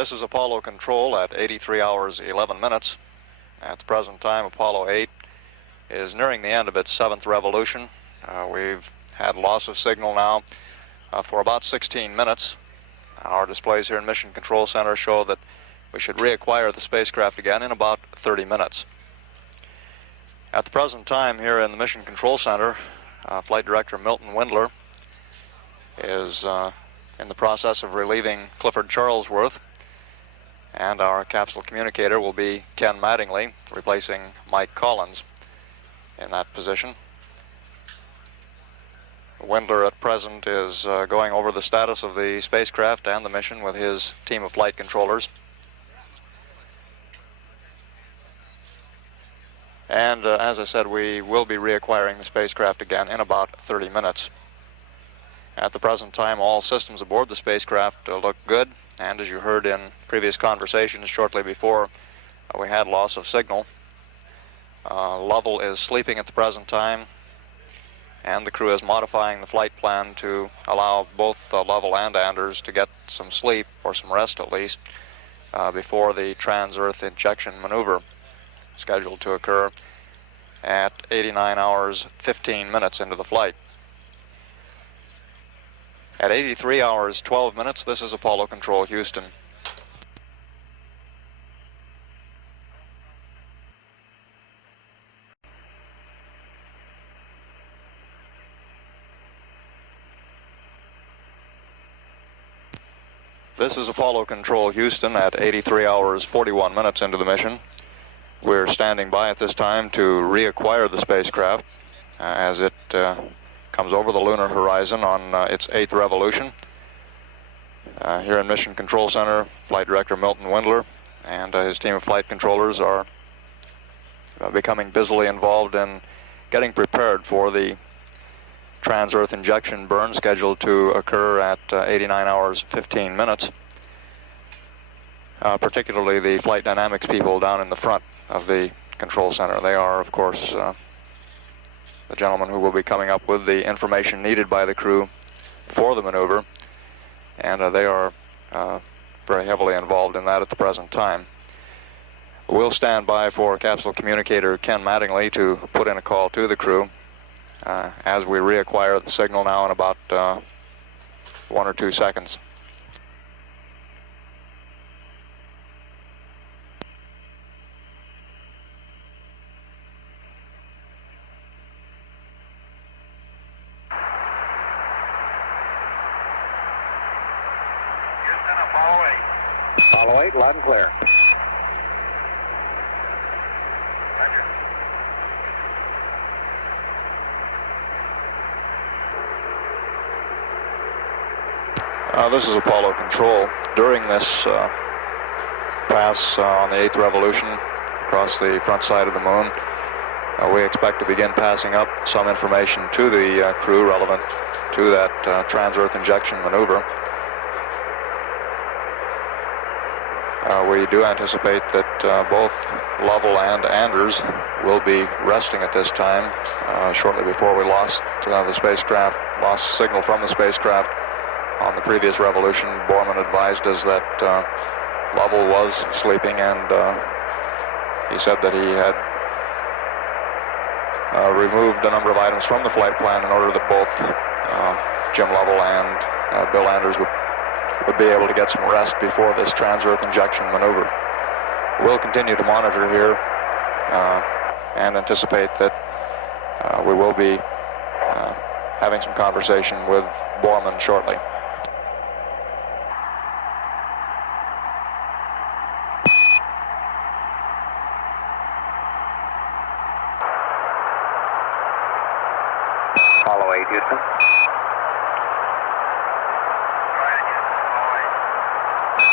This is Apollo Control at 83 hours 11 minutes. At the present time, Apollo 8 is nearing the end of its 7th revolution. We've had loss of signal now for about 16 minutes. Our displays here in Mission Control Center show that we should reacquire the spacecraft again in about 30 minutes. At the present time here in the Mission Control Center, Flight Director Milton Windler is in the process of relieving Clifford Charlesworth, and our capsule communicator will be Ken Mattingly, replacing Mike Collins in that position. Windler at present is going over the status of the spacecraft and the mission with his team of flight controllers. And as I said, we will be reacquiring the spacecraft again in about 30 minutes. At the present time, all systems aboard the spacecraft look good, and as you heard in previous conversations shortly before, we had loss of signal. Lovell is sleeping at the present time, and the crew is modifying the flight plan to allow both Lovell and Anders to get some sleep, or some rest at least, before the trans-Earth injection maneuver, scheduled to occur at 89 hours 15 minutes into the flight. At 83 hours 12 minutes, this is Apollo Control Houston. This is Apollo Control Houston at 83 hours 41 minutes into the mission. We're standing by at this time to reacquire the spacecraft as it comes over the lunar horizon on its 8th revolution. Here in Mission Control Center, Flight Director Milton Windler and his team of flight controllers are becoming busily involved in getting prepared for the trans-Earth injection burn scheduled to occur at 89 hours 15 minutes. Particularly the flight dynamics people down in the front of the control center. They are, of course, the gentlemen who will be coming up with the information needed by the crew for the maneuver, and they are very heavily involved in that at the present time. We'll stand by for capsule communicator Ken Mattingly to put in a call to the crew as we reacquire the signal now in about 1 or 2 seconds. Apollo 8, loud and clear. This is Apollo Control. During this pass on the 8th revolution across the front side of the moon, we expect to begin passing up some information to the crew relevant to that trans-Earth injection maneuver. We do anticipate that both Lovell and Anders will be resting at this time. Shortly before we lost signal from the spacecraft on the previous revolution, Borman advised us that Lovell was sleeping, and he said that he had removed a number of items from the flight plan in order that both Jim Lovell and Bill Anders would be able to get some rest before this trans-Earth injection maneuver. We'll continue to monitor here and anticipate that we will be having some conversation with Borman shortly. Apollo 8, Houston.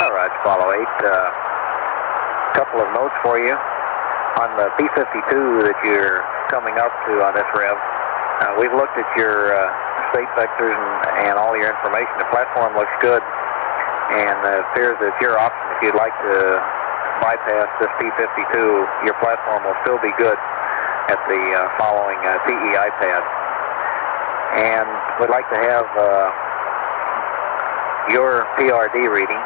All right, Apollo 8. Couple of notes for you. On the P-52 that you're coming up to on this rev, we've looked at your state vectors and all your information. The platform looks good, and it appears that it's your option. If you'd like to bypass this P-52, your platform will still be good at the following TEI pad. And we'd like to have your PRD reading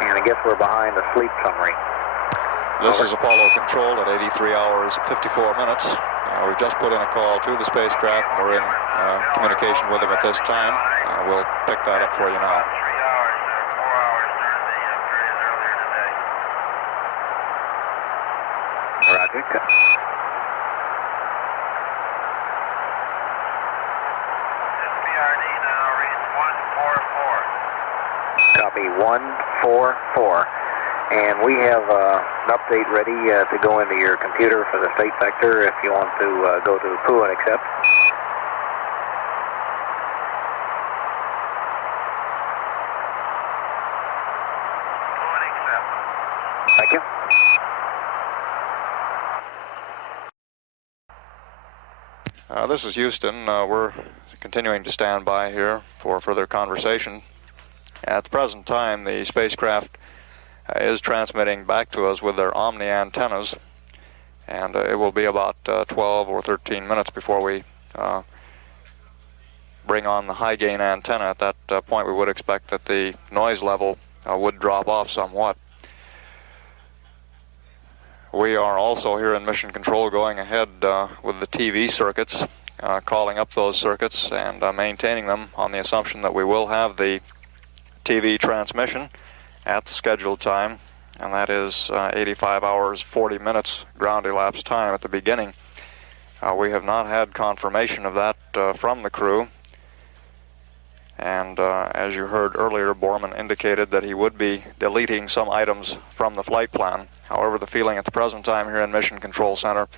And I guess we're behind the sleep summary. This is Apollo Control at 83 hours 54 minutes. We've just put in a call to the spacecraft, and we're in communication with them at this time. We'll pick that up for you now. 3 hours, 4 hours during the period earlier today. Roger. SPRD now reads 144. Copy 144. And we have an update ready to go into your computer for the state vector if you want to go to crew and accept. Crew and accept. Thank you. This is Houston. We're continuing to stand by here for further conversation. At the present time, the spacecraft is transmitting back to us with their Omni antennas, and it will be about 12 or 13 minutes before we bring on the high gain antenna. At that point, we would expect that the noise level would drop off somewhat. We are also here in Mission Control going ahead with the TV circuits, calling up those circuits and maintaining them on the assumption that we will have the TV transmission at the scheduled time, and that is 85 hours 40 minutes ground elapsed time at the beginning. We have not had confirmation of that from the crew, and as you heard earlier, Borman indicated that he would be deleting some items from the flight plan. However, the feeling at the present time here in Mission Control Center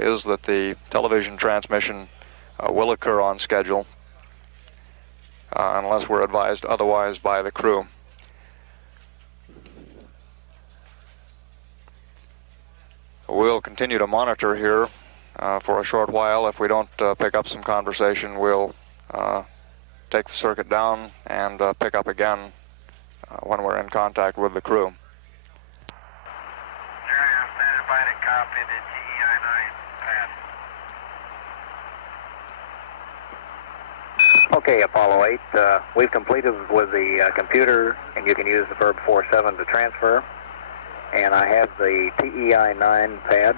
is that the television transmission will occur on schedule unless we're advised otherwise by the crew. We'll continue to monitor here for a short while. If we don't pick up some conversation, we'll take the circuit down and pick up again when we're in contact with the crew. Jerry, I'm standing by to copy the TEI-9 pad. Okay, Apollo 8, we've completed with the computer, and you can use the verb 47 to transfer. And I have the TEI-9 pad.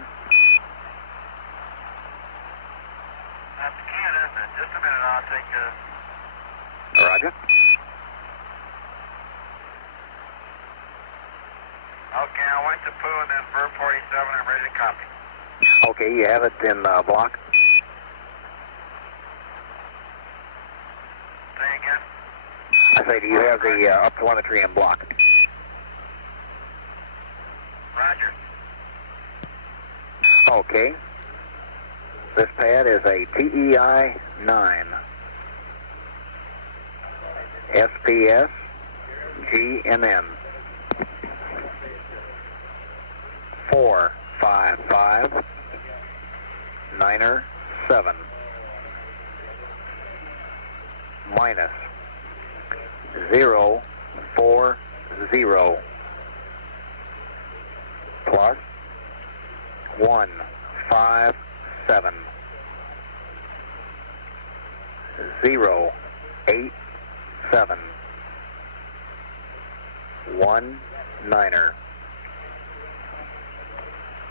That's the can, isn't it? Just a minute, I'll take the... Roger. Okay, I went to poo and then verb 47, I'm ready to copy. Okay, you have it in block. Say again? I say, do you have the up telemetry in block? Roger. Okay. This pad is a TEI-9. SPS GNN 455 9er 7 minus 040 plus 157 087 1 9er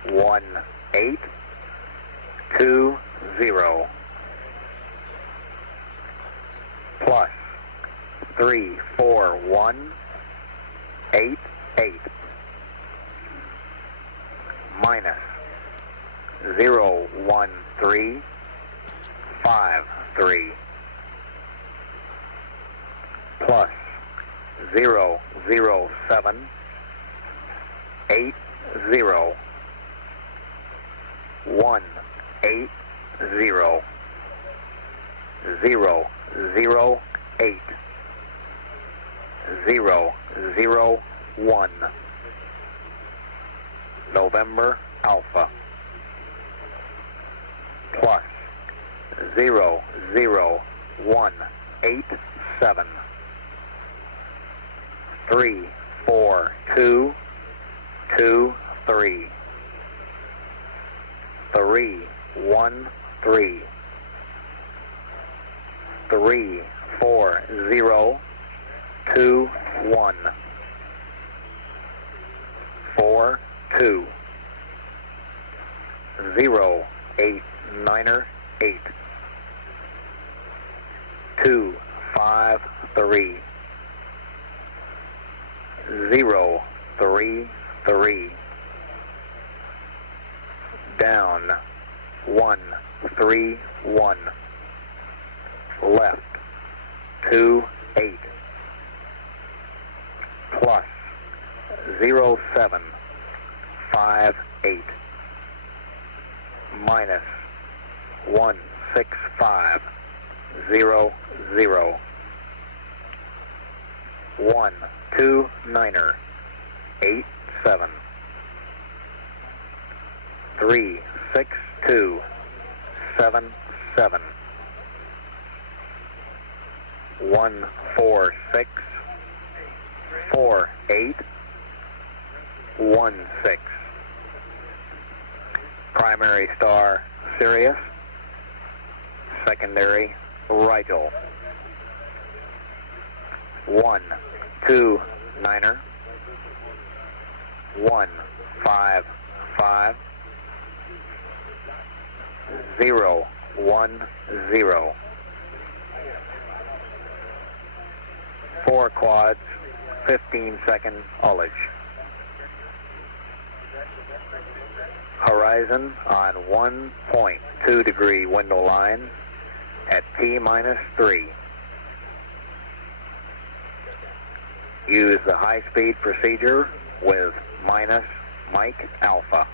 1820 plus 34188 minus 01353 plus 00780 180 008 001 November Alpha plus 00187 34223 313 34021 142 089er 8 253 033 down 131 left 28 plus 0758 minus 16500 129er 87 36277 1464816 primary star Sirius, secondary Rigel 129er 155 010 4 quads 15-second ullage. Horizon on 1.2 degree window line at T-3. Use the high-speed procedure with minus Mike Alpha.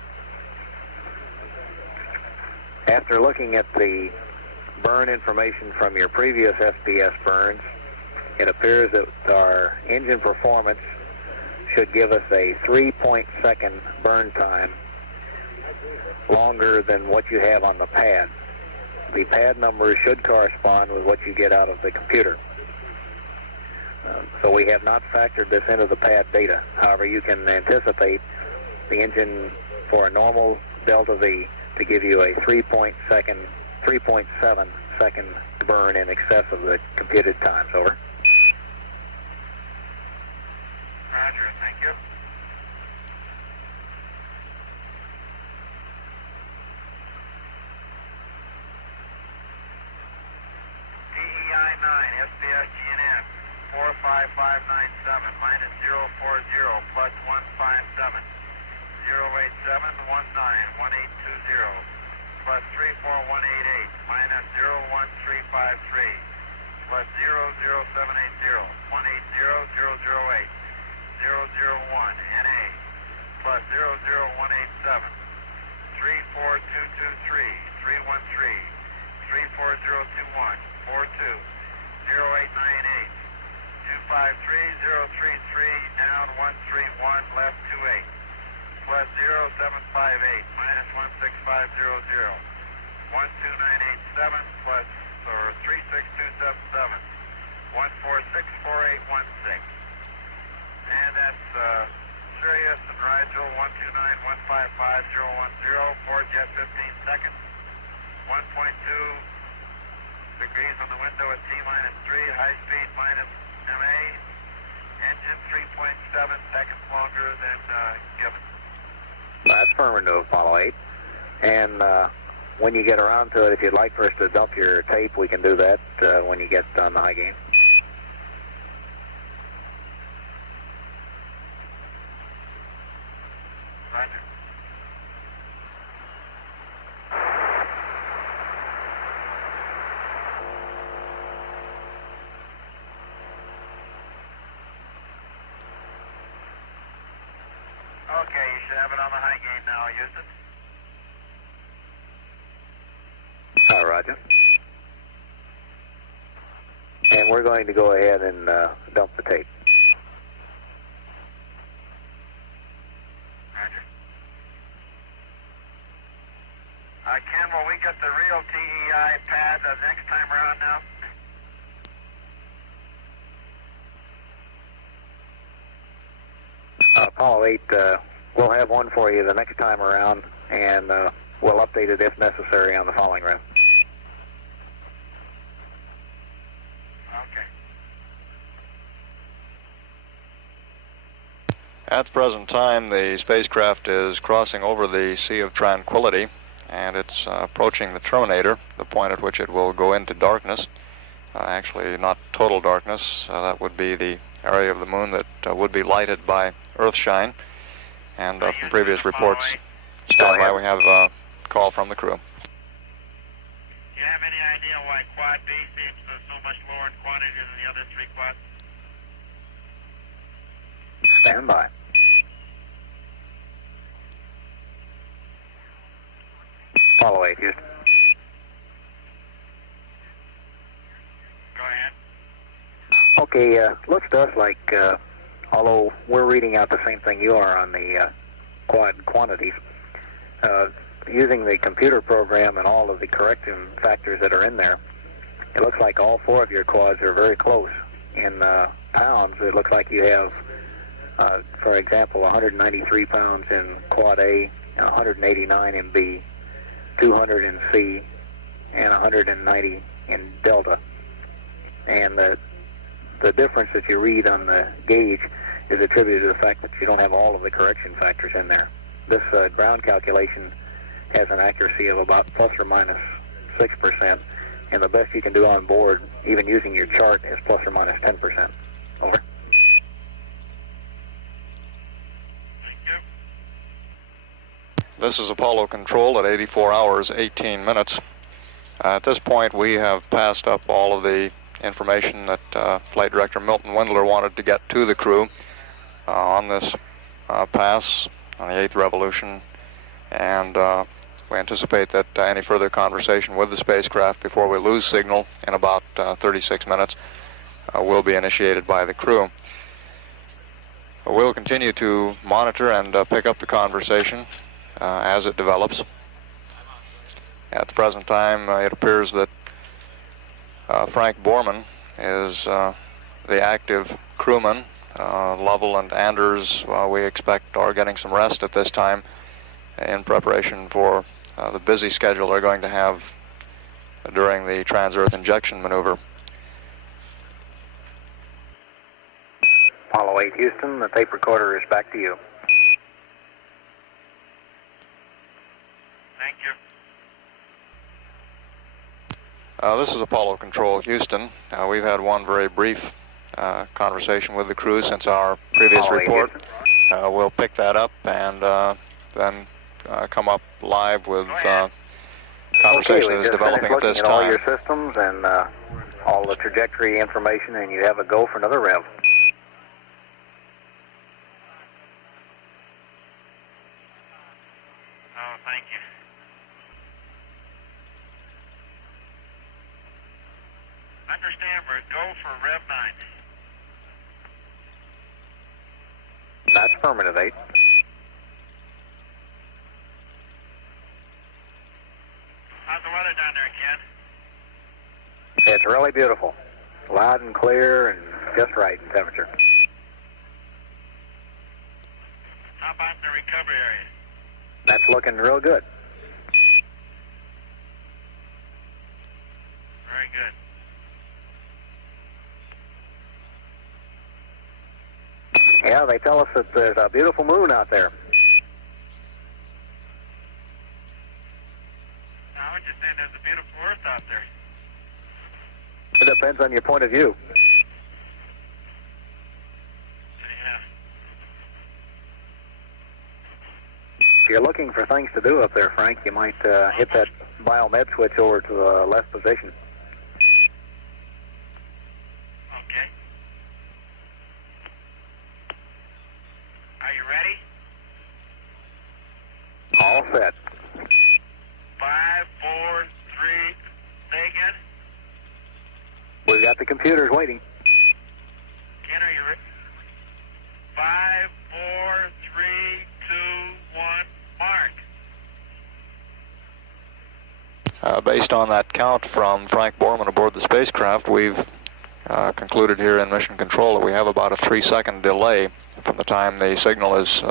After looking at the burn information from your previous FPS burns, it appears that our engine performance should give us a 3-second burn time longer than what you have on the pad. The pad numbers should correspond with what you get out of the computer. So we have not factored this into the pad data. However, you can anticipate the engine for a normal Delta V to give you a 3.7 second burn in excess of the computed times. Over. Roger, thank you. DEI 9, SBS GNN, 45597, minus 040, plus 157, 087191820, plus 34188, minus 01353, plus 00780, 180008, 001, NA, plus 00187, 34223, 313, 34021, 42, 0898, 253033, down 131, left 28, plus 0758, minus 16500, 12987, plus, or 36277, 1464816. And that's Sirius and Rigel 129155010, 4 jet 15 seconds, 1.2 degrees on the window at T-3, high speed minus MA, engine 3.7 seconds longer than given. That's affirmative, Apollo 8. And when you get around to it, if you'd like for us to dump your tape, we can do that when you get on the high gain. Roger. Okay, you should have it on the high gain now. Use it. Roger. And we're going to go ahead and dump the tape. Roger. Ken, will we get the real TEI pad next time around now? Apollo 8, we'll have one for you the next time around, and we'll update it if necessary on the following round. Okay. At the present time, the spacecraft is crossing over the Sea of Tranquility, and it's approaching the terminator, the point at which it will go into darkness. Actually, not total darkness. That would be the area of the moon that would be lighted by Earthshine. And from previous reports, stand by, we have a call from the crew. Do you have any idea why Quad B seems so much lower in quantity than the other 3 quads? Stand by. Follow 8, Houston. Go ahead. Okay, looks to us like, although we're reading out the same thing you are on the quad quantities, using the computer program and all of the corrective factors that are in there, it looks like all 4 of your quads are very close. In pounds, it looks like you have, for example, 193 pounds in quad A, 189 in B, 200 in C, and 190 in Delta. And the difference that you read on the gauge is attributed to the fact that you don't have all of the correction factors in there. This ground calculation has an accuracy of about plus or minus 6%, and the best you can do on board, even using your chart, is plus or minus 10%. Over. Thank you. This is Apollo Control at 84 hours, 18 minutes. At this point, we have passed up all of the information that Flight Director Milton Wendler wanted to get to the crew on this pass on the 8th revolution, and we anticipate that any further conversation with the spacecraft before we lose signal in about 36 minutes will be initiated by the crew. We'll continue to monitor and pick up the conversation as it develops. At the present time, it appears that Frank Borman is the active crewman. Lovell and Anders, we expect, are getting some rest at this time in preparation for the busy schedule they're going to have during the trans-Earth injection maneuver. Apollo 8, Houston, the tape recorder is back to you. Thank you. This is Apollo Control, Houston. We've had one very brief conversation with the crew since our previous Apollo 8, report. Houston. We'll pick that up and then come up live with conversation that is developing at this time. All your time. systems and all the trajectory information, and you have a go for another rev. Oh, thank you. Understand, we're go for Rev 9. That's affirmative, 8. How's the weather down there, Ken? It's really beautiful. Loud and clear and just right in temperature. How about in the recovery area? That's looking real good. Very good. Yeah, they tell us that there's a beautiful moon out there. I was just saying there's a beautiful Earth out there. It depends on your point of view. Yeah. If you're looking for things to do up there, Frank, you might hit that biomed switch over to the left position. Okay. Are you ready? All set. 5, 4, 3, say again? We've got the computers waiting. Ken, are you ready? 5, 4, 3, 2, 1, mark. Based on that count from Frank Borman aboard the spacecraft, we've concluded here in Mission Control that we have about a 3-second delay from the time the signal is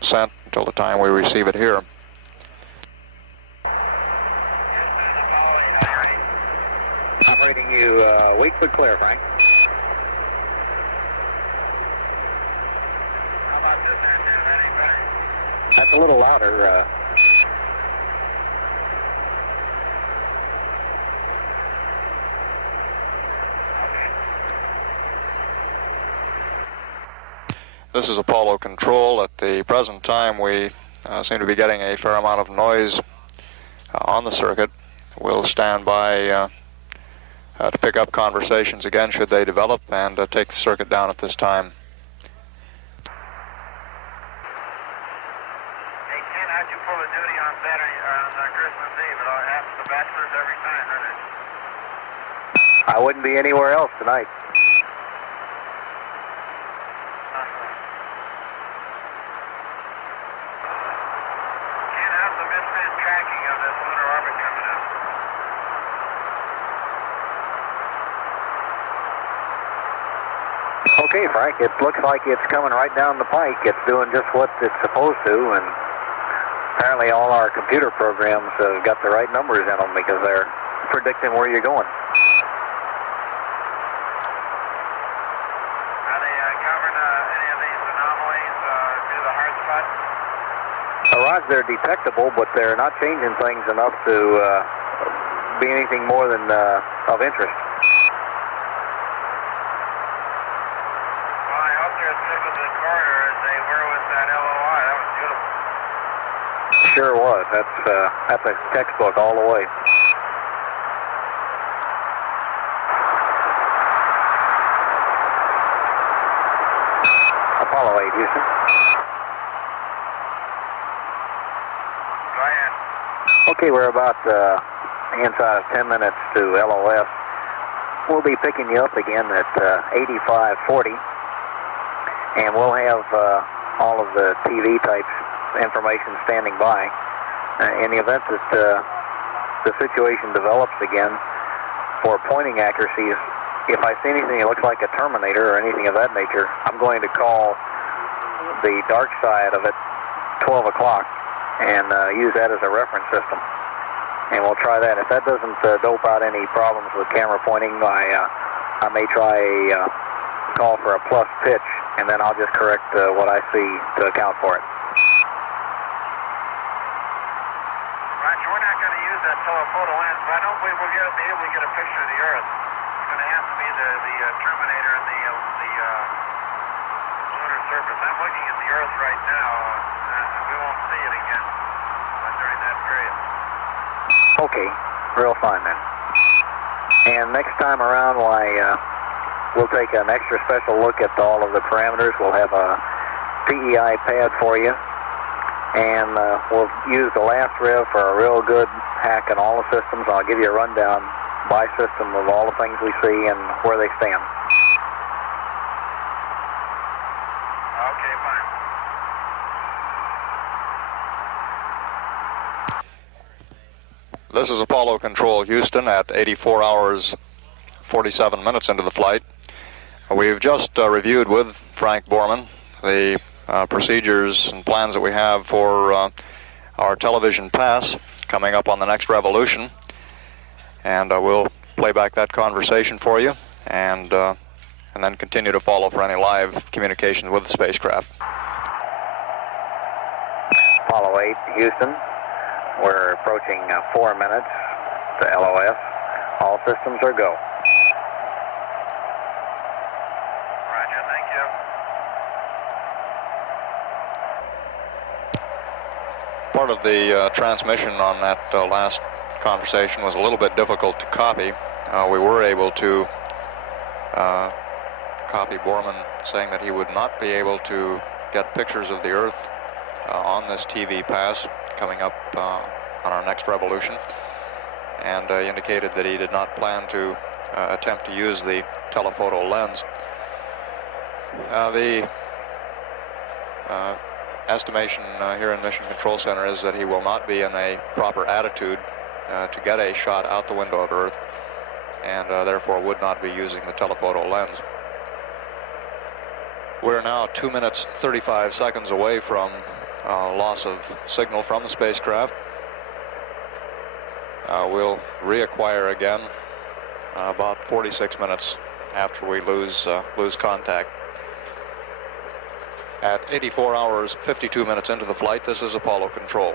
sent until the time we receive it here. I'm reading you weak but clear, Frank. How about this there? just a little louder. This is Apollo Control. At the present time, we seem to be getting a fair amount of noise on the circuit. We'll stand by to pick up conversations again should they develop, and take the circuit down at this time. Hey, Ken, how'd you pull a duty on Saturday, on Christmas Eve? It all happens to bachelors every time, doesn't it? I wouldn't be anywhere else tonight. Ken, how's the mid-band tracking of this lunar orbit coming up? Okay, Frank, it looks like it's coming right down the pike. It's doing just what it's supposed to, and apparently all our computer programs have got the right numbers in them because they're predicting where you're going. Are they covering any of these anomalies due to the hard spot? Raj, they're detectable, but they're not changing things enough to be anything more than of interest. Well, I hope they're as good with the corridor as they were with that LOI. That was beautiful. Sure was. That's a textbook all the way. Apollo 8, Houston. Go ahead. Okay, we're about inside of 10 minutes to LOS. We'll be picking you up again at 8540, and we'll have all of the TV type information standing by. In the event that the situation develops again, for pointing accuracies, if I see anything that looks like a terminator or anything of that nature, I'm going to call the dark side of it 12 o'clock and use that as a reference system. And we'll try that. If that doesn't dope out any problems with camera pointing, I may try a call for a plus pitch, and then I'll just correct what I see to account for it. Roger, we're not going to use that telephoto lens, but I don't believe we'll be able to get a picture of the Earth. It's going to have to be the terminator and the lunar surface. I'm looking at the Earth right now. We won't see it again during that period. Okay, real fine then. And next time around, we'll take an extra special look at all of the parameters. We'll have a PEI pad for you, and we'll use the last rev for a real good hack on all the systems. I'll give you a rundown by system of all the things we see and where they stand. Okay, fine. This is Apollo Control Houston at 84 hours 47 minutes into the flight. We've just reviewed with Frank Borman the procedures and plans that we have for our television pass coming up on the next revolution, and we'll play back that conversation for you, and then continue to follow for any live communications with the spacecraft. Apollo 8, Houston. We're approaching 4 minutes to LOS. All systems are go. Roger, thank you. Part of the transmission on that last conversation was a little bit difficult to copy. We were able to copy Borman saying that he would not be able to get pictures of the Earth on this TV pass coming up on our next revolution, and indicated that he did not plan to attempt to use the telephoto lens. The estimation here in Mission Control Center is that he will not be in a proper attitude to get a shot out the window of Earth, and therefore would not be using the telephoto lens. We're now 2 minutes 35 seconds away from loss of signal from the spacecraft. We'll reacquire again about 46 minutes after we lose contact. At 84 hours, 52 minutes into the flight, this is Apollo Control.